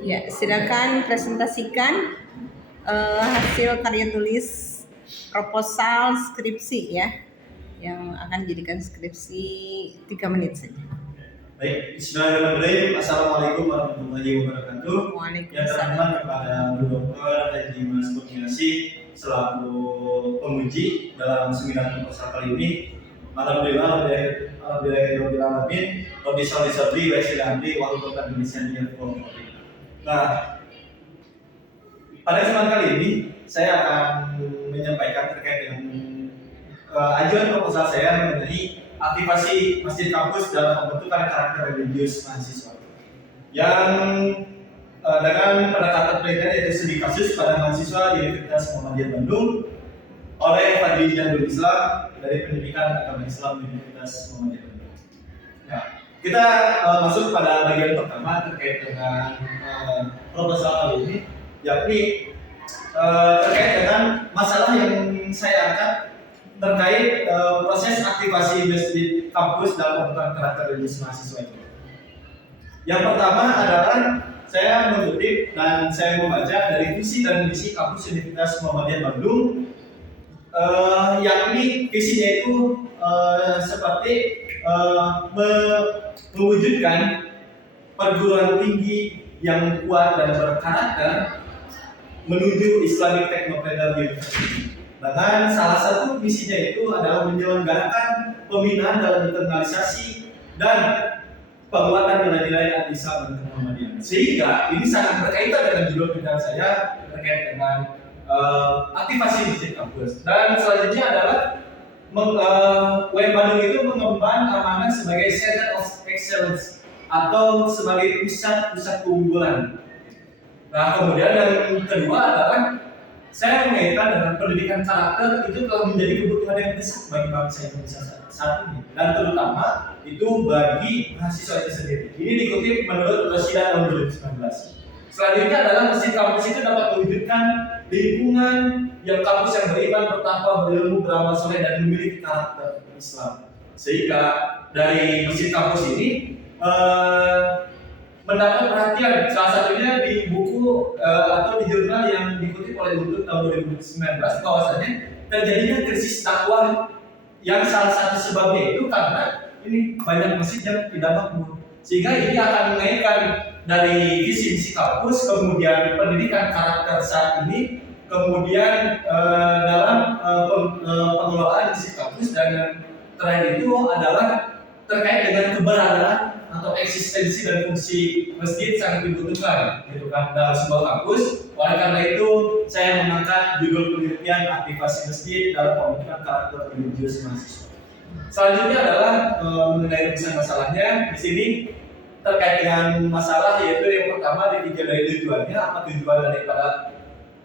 Ya, silakan presentasikan hasil karya tulis proposal skripsi ya, yang akan dijadikan skripsi 3 menit saja. Baik, bismillahirrahmanirrahim. Assalamualaikum warahmatullahi wabarakatuh. Yang terhormat kepada Bu Dr. Haji Mas Kurniasi selaku penguji dalam seminar proposal kali ini. Alhamdulillah, alamin. Rabbi sholli sabri wa yassir amri wahlul 'uqdatam min lisani yafqahu qawli. Nah, pada kesempatan kali ini saya akan menyampaikan terkait dengan ajuan proposal saya mengenai aktivasi masjid kampus dalam pembentukan karakter religius mahasiswa yang dengan pendekatan penelitian yaitu studi kasus pada mahasiswa di Universitas Muhammadiyah Bandung oleh Fadli Jandul Islam dari Pendidikan Agama Islam di Universitas Muhammadiyah Bandung. Nah, kita masuk pada bagian pertama terkait dengan proposal kali ini, yakni terkait dengan masalah yang saya angkat terkait proses aktivasi masjid kampus dalam pembentukan karakter religius mahasiswa itu. Yang pertama adalah saya mengutip dan saya membaca dari visi dan misi kampus Universitas Muhammadiyah Bandung, yakni visinya itu seperti mewujudkan perguruan tinggi yang kuat dan berkarakter menuju Islamic Technopreneurial University. Dengan salah satu misinya itu adalah menyelenggarakan pembinaan dalam internalisasi dan penguatan nilai-nilai Al-Islam dan Muhammadiyah. Sehingga ini sangat berkaitan dengan judul bidang saya terkait dengan aktivasi masjid kampus. Dan selanjutnya adalah UM Bandung itu mengemban amanah sebagai Center of Excellence atau sebagai pusat keunggulan. Nah, kemudian yang kedua adalah saya mengaitkan dengan pendidikan karakter itu telah menjadi kebutuhan yang besar bagi bangsa Indonesia saat ini, dan terutama itu bagi mahasiswa itu sendiri. Ini dikutip menurut Presiden tahun 2019. Selanjutnya adalah masjid kampus itu dapat mewujudkan lingkungan yang kampus yang beriman, bertakwa, berilmu, beramal soleh dan memiliki karakter Islam. Sehingga dari masjid kampus ini mendapat perhatian, salah satunya di buku atau di jurnal yang dikutip oleh Untud tahun 2019, bahwasanya terjadinya krisis dakwah yang salah satu sebabnya itu karena ini banyak masjid yang tidak makmur. Sehingga ini akan mengaitkan dari visi misi kampus, kemudian pendidikan karakter saat ini, kemudian dalam pengelolaan misi kampus, dan yang terakhir itu adalah terkait dengan keberadaan atau eksistensi dan fungsi masjid sangat dibutuhkan, gitu kan, dalam sebuah kampus. Oleh karena itu, saya mengangkat judul penelitian aktivasi masjid dalam pembentukan karakter religius mahasiswa. Selanjutnya adalah mengenai rujukan masalahnya. Di sini terkait dengan masalah, yaitu yang pertama ditinjau dari tujuannya, apa tujuan daripada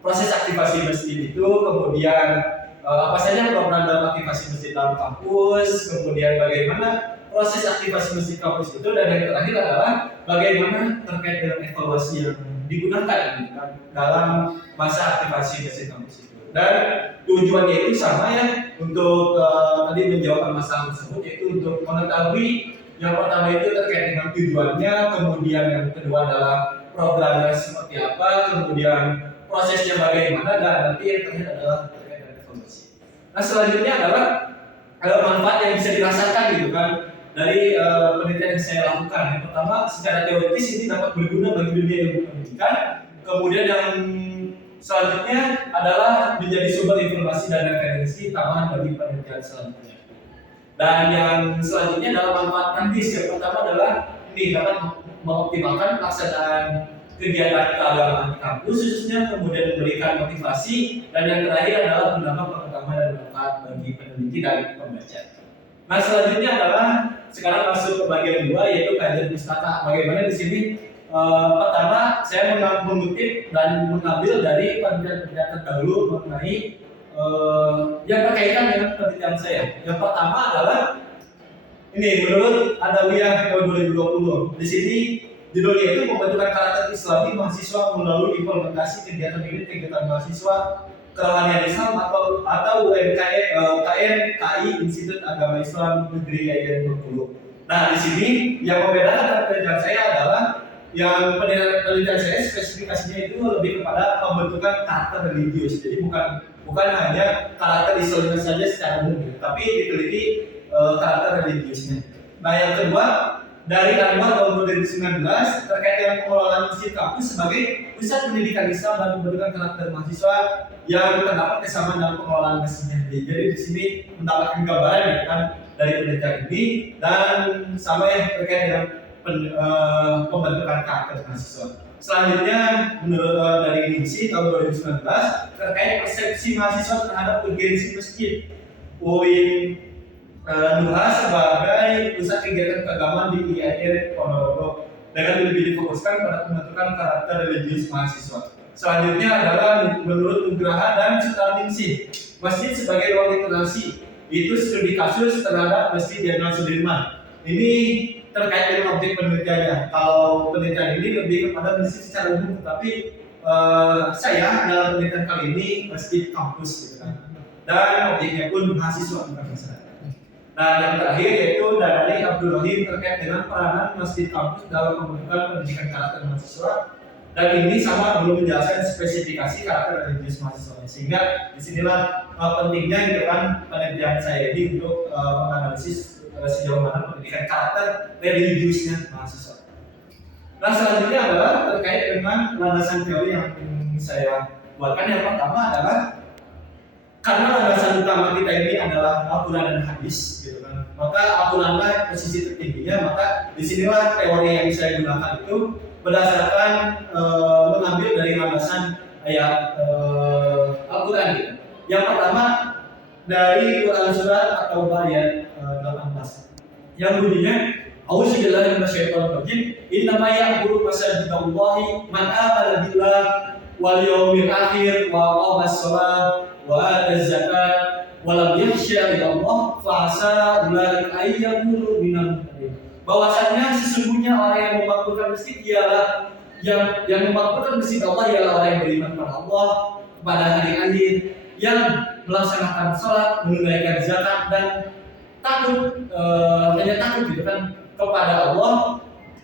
proses aktivasi masjid itu, kemudian apa saja program dalam aktivasi masjid dalam kampus, kemudian bagaimana proses aktivasi masjid kampus itu, dan yang terakhir adalah bagaimana terkait dengan evaluasi yang digunakan dalam masa aktivasi masjid kampus itu. Dan tujuannya itu sama ya, untuk tadi menjawab masalah tersebut, yaitu untuk mengetahui yang pertama itu terkait dengan tujuannya, kemudian yang kedua adalah programnya seperti apa, kemudian prosesnya bagaimana, dan nanti yang terakhir adalah terkait dengan evaluasi. Nah, selanjutnya adalah manfaat yang bisa dirasakan, gitu kan, dari penelitian yang saya lakukan. Yang pertama, secara teoritis ini dapat berguna bagi dunia ilmu pendidikan. Kemudian yang selanjutnya adalah menjadi sumber informasi dan referensi tambahan bagi penelitian selanjutnya. Dan yang selanjutnya adalah manfaat praktis. Yang pertama adalah ini dapat mengoptimalkan pelaksanaan kegiatan keagamaan di kampus khususnya, kemudian memberikan motivasi, dan yang terakhir adalah menambah pengetahuan dan manfaat bagi peneliti dan pembaca. Nah, selanjutnya adalah sekarang masuk ke bagian 2, yaitu kajian pustaka. Bagaimana di sini? Pertama, saya mengutip dan mengambil dari penelitian terdahulu mengenai yang berkaitan dengan penelitian saya. Yang pertama adalah ini menurut Adawiyah tahun 2020. Di sini judulnya itu pembentukan karakter Islami mahasiswa melalui implementasi kegiatan mahasiswa kerohanian Islam atau KI Institut Agama Islam Negeri Yayan Bengkulu. Nah, di sini yang membedakan penelitian saya adalah yang penelitian saya spesifikasinya itu lebih kepada pembentukan karakter religius. Jadi bukan hanya karakter Islamnya saja secara umum, tapi diteliti karakter religiusnya. Nah, yang kedua, dari Anwar tahun 2019 terkait dengan pengelolaan masjid kampus sebagai pusat pendidikan Islam dan pembentukan karakter mahasiswa yang terdapat kesamaan dalam pengelolaan masjidnya. Jadi di sini mendapatkan gambaran ya kan dari penelitian ini, dan sama yang terkait dengan pembentukan karakter mahasiswa. Selanjutnya menurut dari LINSI tahun 2019 terkait persepsi mahasiswa terhadap urgensi masjid. UIN Nuha sebagai pusat kegiatan keagamaan di IAIN Ponorogo dengan lebih difokuskan pada pembentukan karakter religius mahasiswa. Selanjutnya adalah menurut Nugraha dan Sutarningsih, masjid sebagai ruang literasi. Itu studi kasus terhadap Masjid Jenderal Sudirman. Ini terkait dengan objek penelitiannya. Kalau penelitian ini lebih kepada masjid secara umum, tapi saya dalam penelitian kali ini masjid kampus gitu kan. Dan objeknya pun mahasiswa bukan masyarakat. Nah, yang terakhir yaitu dari Abdul Rahim terkait dengan peranan masjid kampus dalam pembentukan pendidikan karakter mahasiswa. Dan ini sama belum menjelaskan spesifikasi karakter religius mahasiswa. Sehingga disinilah pentingnya gitu kan penelitian saya ini untuk menganalisis sejauh mana pendidikan karakter religiusnya mahasiswa. Nah, selanjutnya adalah terkait dengan landasan teori yang saya buatkan. Yang pertama adalah karena landasan utama kita ini adalah Al-Quran dan hadis, gitu kan. Maka Al-Quranlah posisi tertingginya. Maka disinilah teori yang saya gunakan itu berdasarkan mengambil dari landasan ayat Al-Quran. Gitu. Yang pertama dari Quran surat atau ayat 18 yang bunyinya A'udzubillahi minasyaitonir rajim. Innama ya'muru masajidallahi man amana billah wal yawmil akhir wa aqama shalah wa ataz zakat wa lam yakhsha illa Allah fa asa ulaika ayyakunu minal muttaqin. Bahwasanya sesungguhnya orang yang memakmurkan masjid ialah yang memakmurkan masjid Allah ialah orang yang beriman kepada Allah, pada hari akhir, yang melaksanakan sholat, menunaikan zakat dan takut hanya takut gitu kan kepada Allah.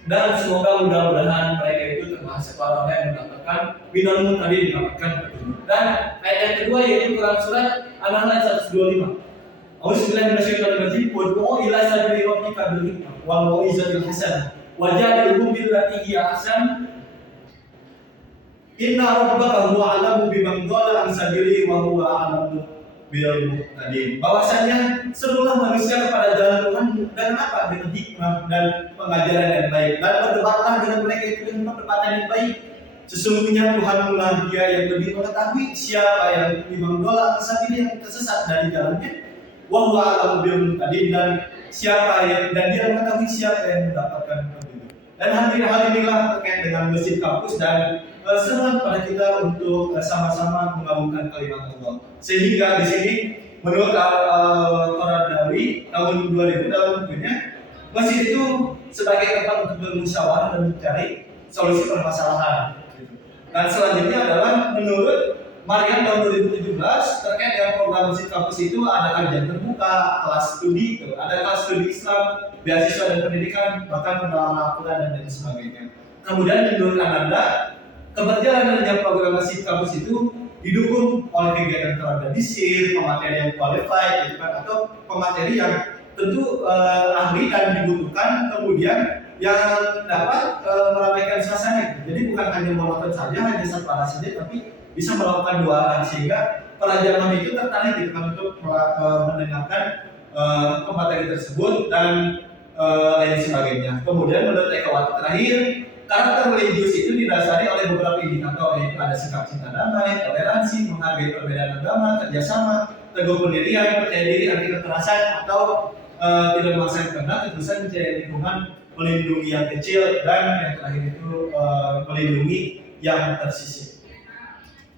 Dan semoga mudah-mudahan mereka itu termasuk orang yang mendapatkan binatang tadi didapatkan petunjuk. Dan ayat yang kedua yaitu Quran surat An-Nahl 125. Auzubillahi minasyaitonir rajim. Wad'u ila sabili rabbika bil hikmah wal mau'izatil hasanah wajadilhum billati hiya ahsan. Inna rabbaka huwa a'lamu biman dhalla an sabili wa huwa a'lamu bil muhtadin. Bahwasanya seluruh manusia kepada jalan Tuhan dan apa? Dengan hikmah dan pengajaran yang baik. Dan berdebatlah dengan mereka itu dengan perdebatan yang baik. Sesungguhnya Tuhan lah Dia yang lebih mengetahui siapa yang memang dola sabili yang tersesat dari jalannya. Wa huwa a'lamu bil muhtadin, dan siapa yang dan Dia mengetahui siapa yang mendapatkan petunjuk. Dan hal inilah terkait dengan masjid kampus dan seruan pada kita untuk sama-sama mengagungkan kalimat Allah. Sehingga di sini menurut Qaradawi tahun 2000 dalam bukunya, masjid itu sebagai tempat untuk bermusyawarah dan mencari solusi permasalahan. Dan selanjutnya adalah menurut Maryam tahun 2017 terkait dengan program masjid kampus itu ada kajian terbuka, kelas studi, ada kelas studi Islam, beasiswa dan pendidikan, bahkan pendalaman Al-Quran dan lain sebagainya. Kemudian menurut Ananda, keberjalanannya program masjid kampus itu didukung oleh kegiatan teradisir, pemateri yang qualified, gitu kan, atau pemateri yang tentu ahli dan dibutuhkan, kemudian yang dapat meramaikan suasana. Jadi bukan hanya monoton saja, hanya satu arah saja, tapi bisa melakukan dua arah, sehingga para jamaah itu tertarik gitu kan untuk mendengarkan pemateri tersebut dan lain sebagainya. Kemudian menurut Ekawati terakhir, karakter religius itu didasari oleh beberapa indikator, yaitu ada sikap cinta damai, toleransi, menghargai perbedaan agama, kerjasama, teguh pendirian, percaya diri, anti kekerasan atau tidak memaksakan kehendak, keterusan menjaga lingkungan, melindungi yang kecil, dan yang terakhir itu melindungi yang tersisih.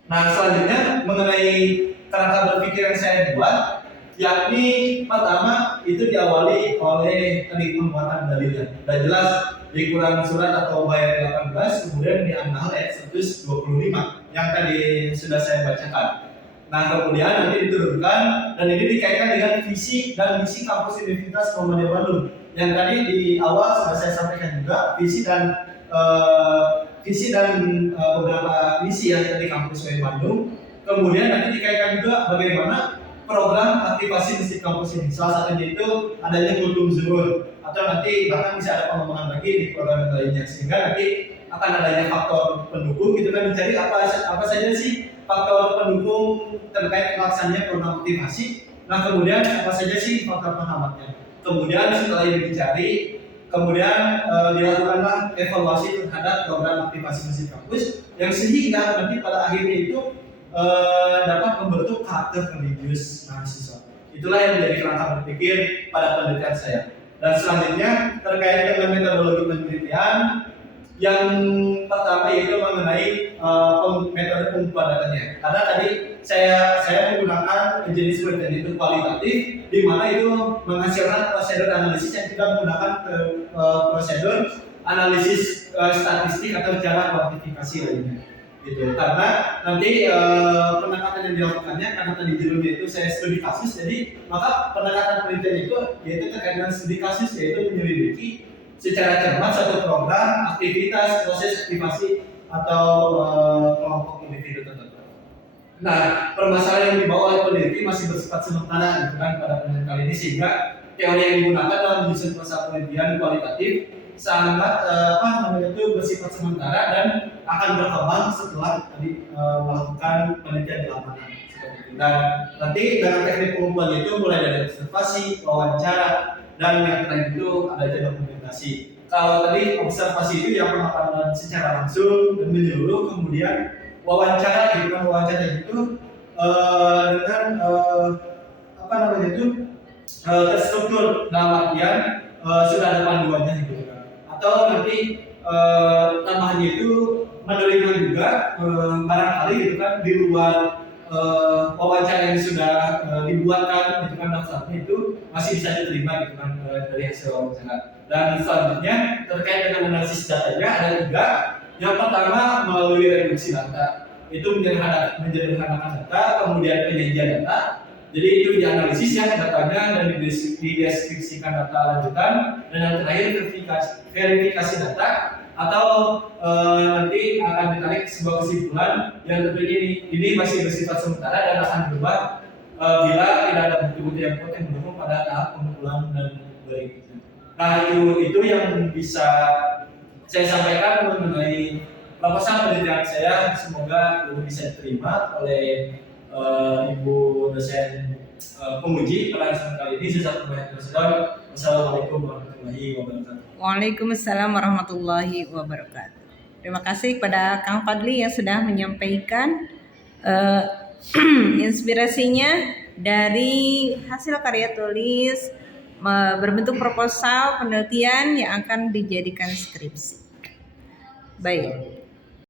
Nah, selanjutnya mengenai kerangka berpikir yang saya buat, yakni pertama itu diawali oleh tadi penguatan dalilnya. Dan jelas di Quran surat atau ayat 18, kemudian di An-Nahl ayat 125 yang tadi sudah saya bacakan. Nah, kemudian nanti diturunkan dan ini dikaitkan dengan visi dan misi kampus Universitas Muhammadiyah Bandung. Yang tadi di awal sudah saya sampaikan juga, visi dan visi dan beberapa misi yang dari kampus UIN Bandung. Kemudian nanti dikaitkan juga bagaimana program aktivasi masjid kampus ini. Salah satunya itu adanya kultum zuhur, atau nanti bahkan bisa ada pengembangan lagi di program lainnya, sehingga nanti akan adanya faktor pendukung gitu kan, mencari apa saja sih faktor pendukung terkait pelaksananya program aktivasi. Nah kemudian apa saja sih faktor penghambatnya. Kemudian setelah ini dicari, kemudian dilakukanlah evaluasi terhadap program aktivasi masjid kampus yang sehingga nanti pada akhirnya itu dapat membentuk karakter religius mahasiswa. Itulah yang menjadi kerangka berpikir pada penelitian saya. Dan selanjutnya terkait dengan metodologi penelitian, yang pertama itu mengenai metode pengumpulan datanya. Karena tadi saya menggunakan jenis penelitian itu kualitatif, di mana itu menghasilkan prosedur analisis yang tidak menggunakan prosedur analisis statistik atau cara kuantifikasi lainnya. Gitu. Karena nanti pendekatan yang dilakukannya, karena tadi judulnya itu saya studi kasus, jadi maka pendekatan penelitian itu yaitu terkait dengan studi kasus, yaitu menyelidiki secara cermat satu program, aktivitas, proses aktivasi atau kelompok individu tertentu. Nah, permasalahan yang dibawa oleh peneliti masih bersifat sementara gitu kan pada penelitian kali ini, sehingga teori yang digunakan dalam menyusun masalah penelitian kualitatif sangat bersifat sementara dan akan berkembang setelah tadi melakukan penelitian di lapangan seperti itu. Dan nanti dengan teknik pengumpulan itu mulai dari observasi, wawancara, dan yang terakhir itu ada dokumentasi. Kalau tadi observasi itu yang pengamatan secara langsung dan menyeluruh, kemudian wawancara itu dengan terstruktur dalam artian sudah ada panduannya gitu kan. Atau nanti tambahannya itu menerima juga barangkali gitu kan di luar wawancara yang sudah dibuatkan gitu kan, daftarnya itu masih bisa diterima gitu kan dari hasil wawancara. Dan selanjutnya terkait dengan analisis datanya ada tiga. Yang pertama melalui reduksi data, itu menyederhanakan data, kemudian penyajian data. Jadi itu dianalisis ya datanya dan dideskripsikan data lanjutan, dan yang terakhir verifikasi data atau nanti akan ditarik sebuah kesimpulan yang tentunya ini masih bersifat sementara dan akan berubah bila tidak ada bukti-bukti yang kuat yang mendukung pada tahap pengumpulan dan berikutnya. Nah itu yang bisa saya sampaikan mengenai proposal penelitian saya. Semoga ini bisa diterima oleh Ibu dosen penguji pada kesempatan kali ini. Wassalamualaikum warahmatullahi wabarakatuh. Waalaikumsalam warahmatullahi wabarakatuh. Terima kasih kepada Kang Fadli yang sudah menyampaikan inspirasinya dari hasil karya tulis berbentuk proposal penelitian yang akan dijadikan skripsi. Baik.